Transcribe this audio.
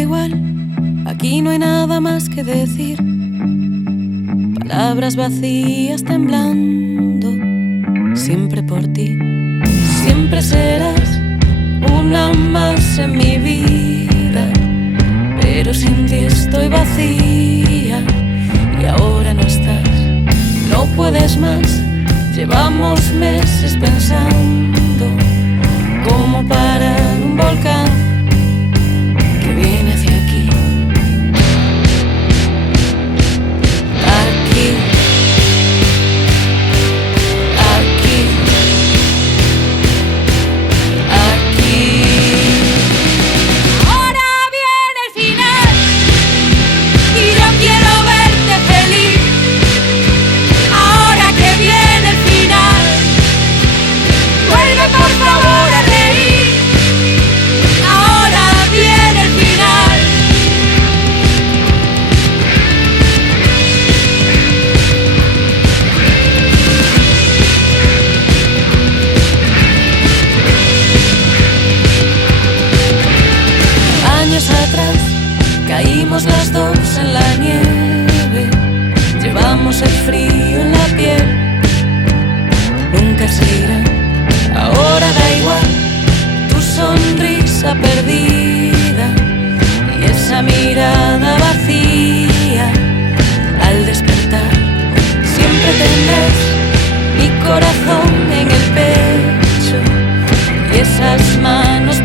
igual, aquí no hay nada más que decir. Palabras vacías temblando, siempre por ti. Siempre serás una más en mi vida, pero sin ti estoy vacía y ahora no estás. No puedes más, llevamos meses pensando cómo parar un volcán que viene hacia aquí. Aquí, aquí, aquí. Ahora viene el final y yo quiero verte feliz. Ahora que viene el final, vuelve por favor a reír. Ahora viene el final. Años atrás caímos las dos en la nieve, llevamos el frío en la piel. Nunca se irá, ahora da igual tu sonrisa perdida y esa mirada vacía al despertar. Siempre tendrás mi corazón en el pecho y esas manos